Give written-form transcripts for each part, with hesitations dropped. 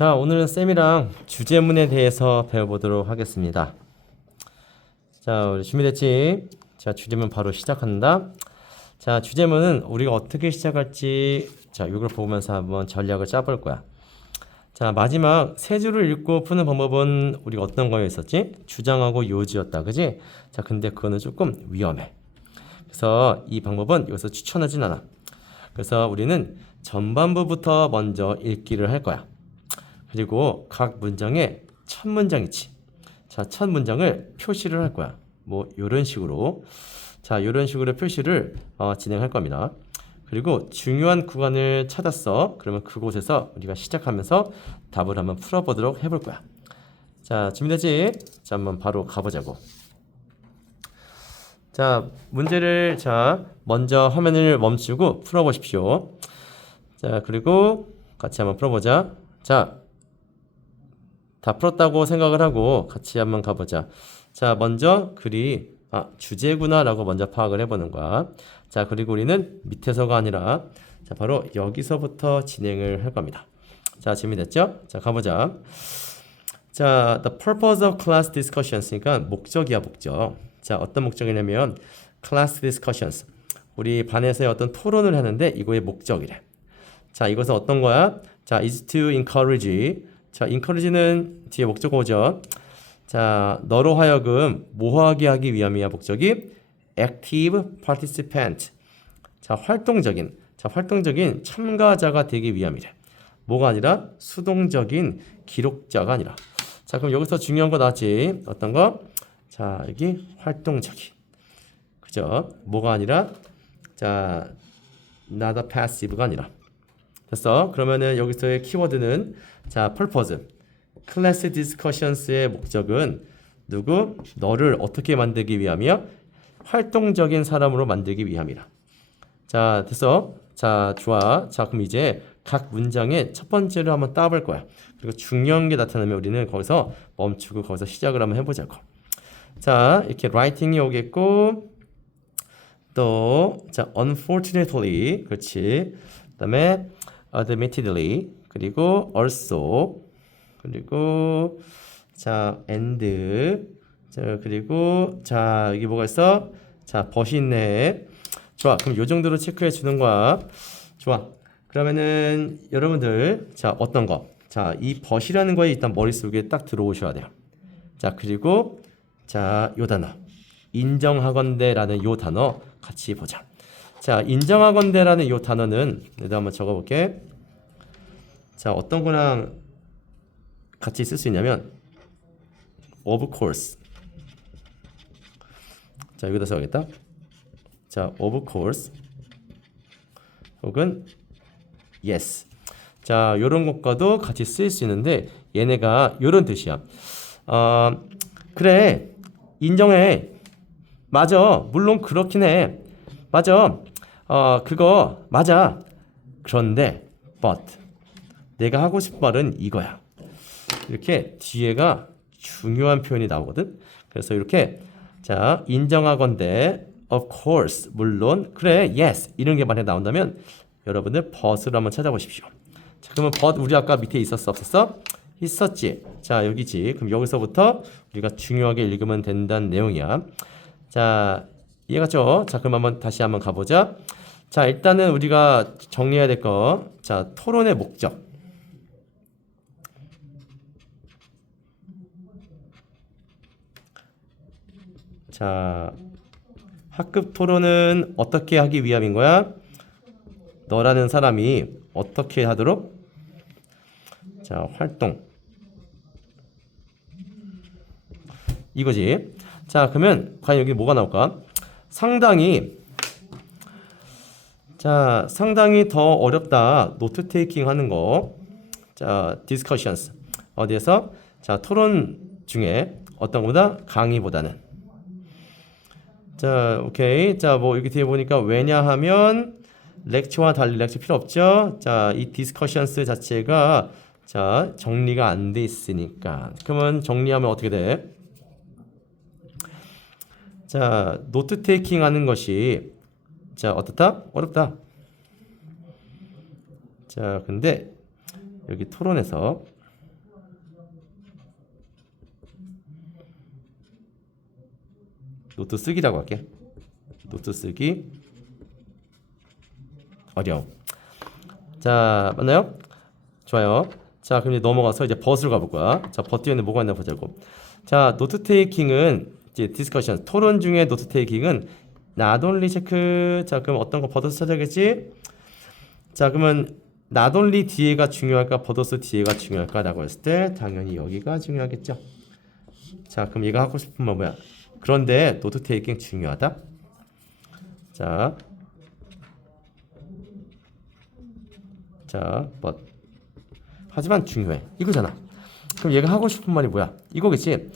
자, 오늘은 쌤이랑 주제문에 대해서 배워보도록 하겠습니다. 자, 우리 준비됐지? 자, 주제문 바로 시작한다. 자, 주제문은 우리가 어떻게 시작할지 자, 이걸 보면서 한번 전략을 짜볼 거야. 자, 마지막 세 줄을 읽고 푸는 방법은 우리가 어떤 거였었지? 주장하고 요지였다, 그지? 자, 근데 그거는 조금 위험해. 그래서 이 방법은 여기서 추천하진 않아. 그래서 우리는 전반부부터 먼저 읽기를 할 거야. 그리고 각 문장에 첫 문장이지. 자, 첫 문장을 표시를 할 거야. 뭐 이런 식으로. 자, 이런 식으로 표시를 진행할 겁니다. 그리고 중요한 구간을 찾았어. 그러면 그곳에서 우리가 시작하면서 답을 한번 풀어보도록 해볼 거야. 자, 준비되지? 자, 한번 바로 가보자고. 자, 문제를 먼저 화면을 멈추고 풀어보십시오. 자, 그리고 같이 한번 풀어보자. 자, 다 풀었다고 생각을 하고 같이 한번 가보자. 자, 먼저 글이 주제구나 라고 먼저 파악을 해보는 거야. 자, 그리고 우리는 밑에서가 아니라 자, 바로 여기서부터 진행을 할 겁니다. 자, 준비됐죠? 자, 가보자. 자, the purpose of class discussions. 그러니까 목적이야, 목적. 자, 어떤 목적이냐면 class discussions. 우리 반에서의 어떤 토론을 하는데 이거의 목적이래. 자, 이것은 어떤 거야? 자, is to encourage. 자, encourage는 뒤에 목적 오죠. 자, 너로 하여금 뭐하게 하기 위함이야, 목적이? active participant. 자, 활동적인 참가자가 되기 위함이래. 뭐가 아니라 수동적인 기록자가 아니라. 자, 그럼 여기서 중요한 거 나왔지? 어떤 거? 자, 여기 활동적인. 그죠? 뭐가 아니라 자, not a passive가 아니라. 됐어? 그러면은 여기서의 키워드는 자, purpose. 클래스 디스커션스의 목적은 누구? 너를 어떻게 만들기 위함이야? 활동적인 사람으로 만들기 위함이라. 자, 됐어? 자, 좋아. 자, 그럼 이제 각 문장의 첫 번째를 한번 따볼 거야. 그리고 중요한 게 나타나면 우리는 거기서 멈추고 거기서 시작을 한번 해보자고. 자, 이렇게 writing이 오겠고 또 자, unfortunately. 그렇지. 그다음에 admittedly. 그리고 also. 그리고 자, and. 자, 그리고 자, 여기 뭐가 있어? 자, 벗이 있네. 좋아. 그럼 요 정도로 체크해 주는 거야. 좋아. 그러면은 여러분들 자, 어떤 거? 자, 이 벗이라는 거에 일단 머릿속에 딱 들어오셔야 돼요. 자, 그리고 자, 요 단어. 인정하건대라는 요 단어 같이 보자. 자, 인정하건대라는 요 단어는 내가 한번 적어 볼게. 자, 어떤 거랑 같이 쓸 수 있냐면 of course. 자, 여기다 써야겠다. 자, of course 혹은 yes. 자, 요런 것과도 같이 쓰일 수 있는데 얘네가 요런 뜻이야. 그래, 인정해. 맞아, 물론 그렇긴 해. 맞아, 그거 맞아. 그런데 but 내가 하고 싶은 말은 이거야. 이렇게 뒤에가 중요한 표현이 나오거든. 그래서 이렇게 자, 인정하건대 of course 물론 그래 yes 이런 게 만약에 나온다면 여러분들 but을 한번 찾아보십시오. 자, 그러면 but 우리 아까 밑에 있었어 없었어? 있었지. 자, 여기지. 그럼 여기서부터 우리가 중요하게 읽으면 된다는 내용이야. 자, 이해갔죠? 자, 그럼 다시 한번 가보자. 자, 일단은 우리가 정리해야 될 거. 자, 토론의 목적. 자, 학급 토론은 어떻게 하기 위함인 거야? 너라는 사람이 어떻게 하도록? 자, 활동. 이거지. 자, 그러면 과연 여기 뭐가 나올까? 상당히 더 어렵다. 노트 테이킹 하는 거. 자, discussions. 어디에서? 자, 토론 중에 어떤 거보다 강의보다는. 자, 오케이. 자, 뭐 여기 뒤에 보니까 왜냐하면 렉처와 달리 렉처 필요 없죠. 자, 이 discussions 자체가 자, 정리가 안 돼 있으니까. 그러면 정리하면 어떻게 돼? 자, 노트 테이킹 하는 것이 자, 어떻다? 어렵다. 자, 근데 여기 토론에서 노트 쓰기라고 할게. 노트 쓰기 어려움. 자, 맞나요? 좋아요. 자, 그럼 이제 넘어가서 이제 벗으로 가볼 거야. 자, 벗 뒤에는 뭐가 있나 보자고. 자, 노트 테이킹은 이제 디스커션, 토론 중에 노트 테이킹은 not only 체크. 자, 그럼 어떤 거 벗어서 찾아야겠지? 자, 그러면 not only 뒤에가 중요할까, 벗어서 뒤에가 중요할까라고 했을 때 당연히 여기가 중요하겠죠. 자, 그럼 얘가 하고 싶은 건 뭐야? 그런데 노트 테이킹 중요하다. 자, but 하지만 중요해. 이거잖아. 그럼 얘가 하고 싶은 말이 뭐야? 이거겠지.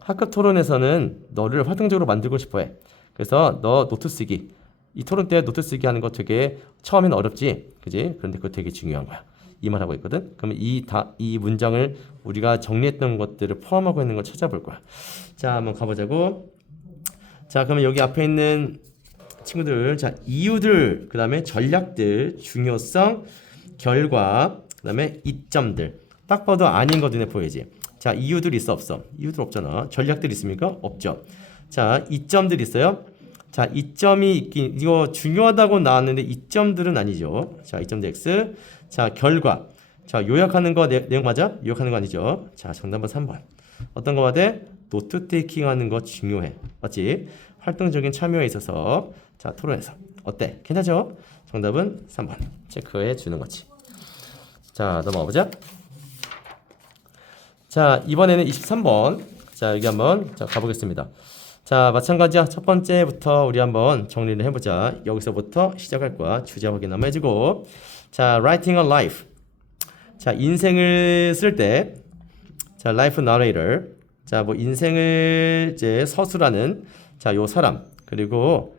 학급 토론에서는 너를 활동적으로 만들고 싶어해. 그래서 너 노트 쓰기. 이 토론 때 노트 쓰기 하는 거 되게 처음엔 어렵지, 그지? 그런데 그거 되게 중요한 거야. 이 말하고 있거든. 그러면 이 문장을 우리가 정리했던 것들을 포함하고 있는 걸 찾아볼 거야. 자, 한번 가보자고. 자, 그러면 여기 앞에 있는 친구들, 자, 이유들, 그 다음에 전략들, 중요성, 결과, 그 다음에 이점들. 딱 봐도 아닌 거 눈에 보이지. 자, 이유들 있어 없어? 이유들 없잖아. 전략들 있습니까? 없죠. 자, 이점들 있어요? 자, 이점이 있긴, 이거 중요하다고 나왔는데 이점들은 아니죠. 자, 이점들 X. 자, 결과. 자, 요약하는 거 내용 맞아? 요약하는 거 아니죠. 자, 정답은 3번. 어떤 거 봐야 돼? 노트 테이킹 하는 거 중요해. 맞지? 활동적인 참여에 있어서. 자, 토론에서. 어때? 괜찮죠? 정답은 3번. 체크해 주는 거지. 자, 넘어가 보자. 자, 이번에는 23번. 자, 여기 한번 자, 가보겠습니다. 자, 마찬가지야. 첫 번째부터 우리 한번 정리를 해보자. 여기서부터 시작할 거야. 주제 확인 한번 해주고. 자, writing a life. 자, 인생을 쓸 때, 자, life narrator. 자, 뭐 인생을 이제 서술하는 자, 요 사람. 그리고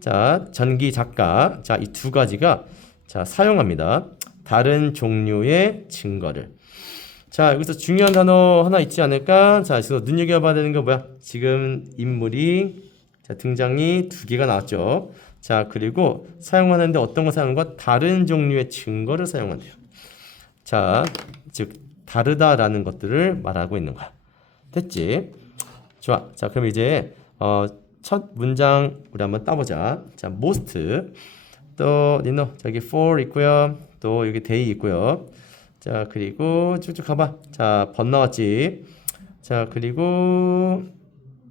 자, 전기 작가. 자, 이 두 가지가 자, 사용합니다. 다른 종류의 증거를. 자, 여기서 중요한 단어 하나 있지 않을까? 자, 그래서 눈여겨봐야 되는 거 뭐야? 지금 인물이 자, 등장이 2개가 나왔죠. 자, 그리고 사용하는데 어떤 거 사용한 거? 다른 종류의 증거를 사용한대요. 자, 즉 다르다라는 것들을 말하고 있는 거야. 됐지? 좋아. 자, 그럼 이제 첫 문장 우리 한번 따보자. 자, most 또 니노 저기 for 있고요. 또 여기 day 있고요. 자, 그리고 쭉쭉 가봐. 자, 벗 나왔지. 자, 그리고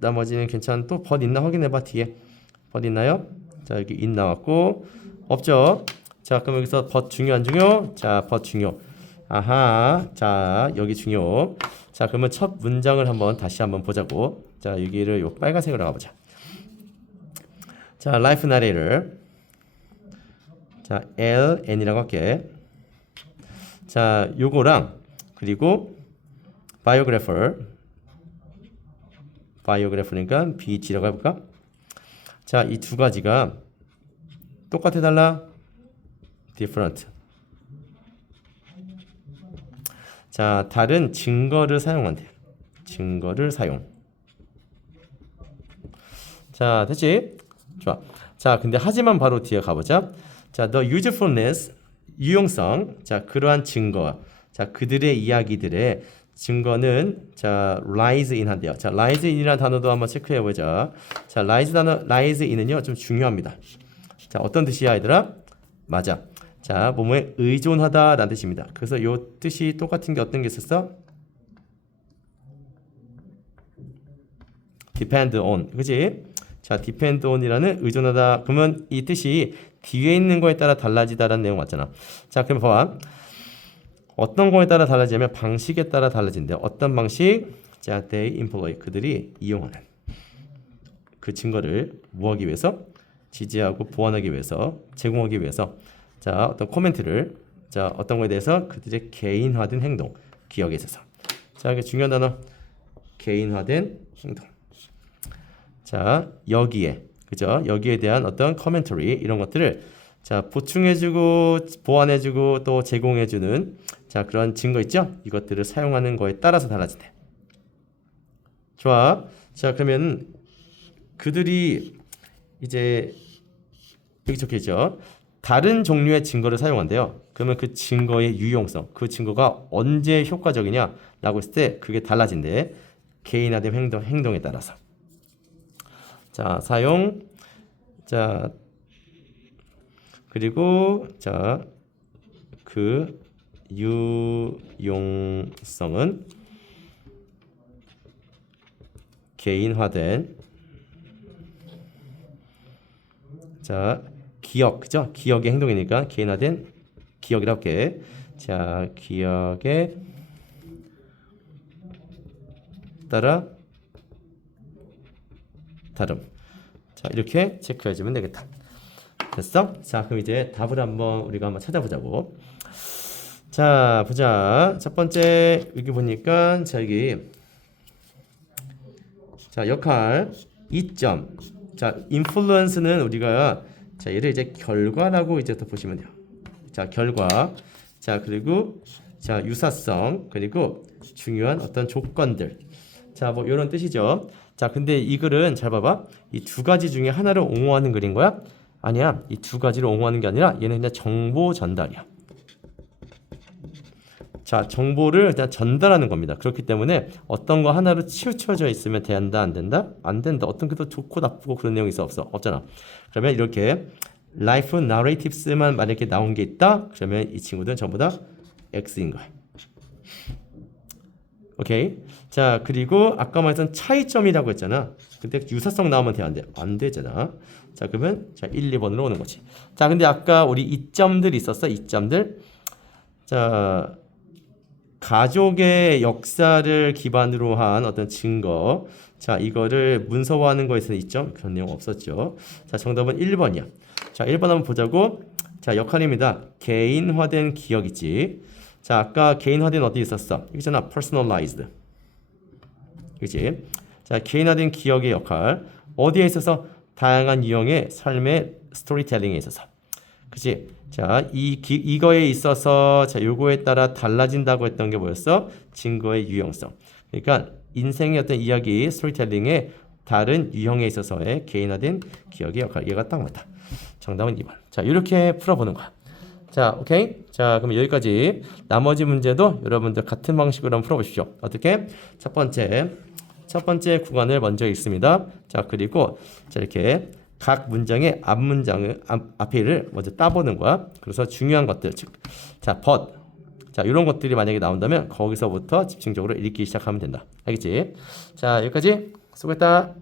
나머지는 괜찮아. 또 벗 있나 확인해봐. 뒤에 벗 있나요? 자, 여기 in 나왔고 없죠. 자, 그럼 여기서 벗 중요 안 중요? 자, 벗 중요. 아하. 자, 여기 중요. 자, 그러면 첫 문장을 한번 다시 한번 보자고. 자, 여기를 요 빨간색으로 가보자. 자, life narrator. 자, LN이라고 할게. 자, 요거랑 그리고 biographer니까 BG라고 해볼까? 자, 이 두 가지가 똑같아 달라? different. 자, 다른 증거를 사용한대. 증거를 사용. 자, 됐지? 좋아. 자, 근데 하지만 바로 뒤에 가보자. 자, the usefulness, 유용성. 자, 그러한 증거. 자, 그들의 이야기들의 증거는 자, lies in 한대요. 자, lies in이라는 단어도 한번 체크해 보자. 자, lies in은요, 좀 중요합니다. 자, 어떤 뜻이야, 얘들아? 맞아. 자, 뭐뭐에 의존하다라는 뜻입니다. 그래서 요 뜻이 똑같은 게 어떤 게 있었어? depend on. 그치? 자, depend on이라는 의존하다. 그러면 이 뜻이 뒤에 있는 거에 따라 달라지다라는 내용 맞잖아. 자, 그럼 봐봐. 어떤 거에 따라 달라지냐면 방식에 따라 달라진대요. 어떤 방식? 자, they employ. 그들이 이용하는. 그 증거를 뭐 하기 위해서? 지지하고 보완하기 위해서, 제공하기 위해서. 자, 어떤 코멘트를 자, 어떤 거에 대해서 그들의 개인화된 행동, 기억에 있어서. 자, 이게 중요한 단어. 개인화된 행동. 자, 여기에 그죠? 여기에 대한 어떤 커멘터리 이런 것들을 자, 보충해주고 보완해주고 또 제공해주는 자, 그런 증거 있죠? 이것들을 사용하는 거에 따라서 달라진대. 좋아. 자, 그러면 그들이 이제 여기 적혀있죠? 다른 종류의 증거를 사용한대요. 그러면 그 증거의 유용성, 그 증거가 언제 효과적이냐 라고 했을 때 그게 달라진대. 개인화된 행동에 따라서. 자, 사용. 자, 그리고 자, 그 유용성은 개인화된 자, 기억, 그죠? 기억의 행동이니까 개인화된 기억이라고 할게. 자, 기억에 따라 다름. 자, 이렇게 체크해주면 되겠다. 됐어? 자, 그럼 이제 답을 우리가 한번 찾아보자고. 자, 보자. 첫 번째 여기 보니까 자, 여기 자, 역할 이점. 자, influence는 우리가 자, 얘를 이제 결과라고 이제 더 보시면 돼요. 자, 결과. 자, 그리고 자, 유사성. 그리고 중요한 어떤 조건들. 자, 뭐 이런 뜻이죠. 자, 근데 이 글은 잘 봐봐. 이 두 가지 중에 하나를 옹호하는 글인 거야? 아니야. 이 두 가지를 옹호하는 게 아니라 얘는 그냥 정보 전달이야. 자, 정보를 그냥 전달하는 겁니다. 그렇기 때문에 어떤 거 하나로 치우쳐져 있으면 된다, 안 된다? 안 된다. 어떤 게 더 좋고 나쁘고 그런 내용이 있어? 없어? 없잖아. 그러면 이렇게 라이프 나레이티브스만 만약에 나온 게 있다? 그러면 이 친구들은 전부 다 X인 거야. 오케이. 자, 그리고 아까 말했던 차이점이라고 했잖아. 근데 유사성 나오면 돼, 안 돼? 안 되잖아. 자, 그러면 자, 1, 2번으로 오는 거지. 자, 근데 아까 우리 이점들 있었어. 이점들. 자, 가족의 역사를 기반으로 한 어떤 증거. 자, 이거를 문서화하는 거에 있어서 이점 그런 내용 없었죠. 자, 정답은 1번이야. 자, 1번 한번 보자고. 자, 역할입니다. 개인화된 기억이지. 자, 아까 개인화된 어디 있었어? 여기잖아. personalized. 그치? 자, 개인화된 기억의 역할. 어디에 있어서? 다양한 유형의 삶의 스토리텔링에 있어서. 그치? 자, 이거에 있어서 자, 요거에 따라 달라진다고 했던 게 뭐였어? 증거의 유형성. 그러니까 인생의 어떤 이야기, 스토리텔링의 다른 유형에 있어서의 개인화된 기억의 역할. 얘가 딱 맞다. 정답은 2번. 자, 이렇게 풀어보는 거야. 자, 오케이? 자, 그럼 여기까지. 나머지 문제도 여러분들 같은 방식으로 한번 풀어보십시오. 어떻게? 첫 번째 구간을 먼저 읽습니다. 자, 그리고 자, 이렇게 각 문장의 앞에를 먼저 따보는 거야. 그래서 중요한 것들, 즉, 자, but. 자, 이런 것들이 만약에 나온다면 거기서부터 집중적으로 읽기 시작하면 된다. 알겠지? 자, 여기까지. 수고했다.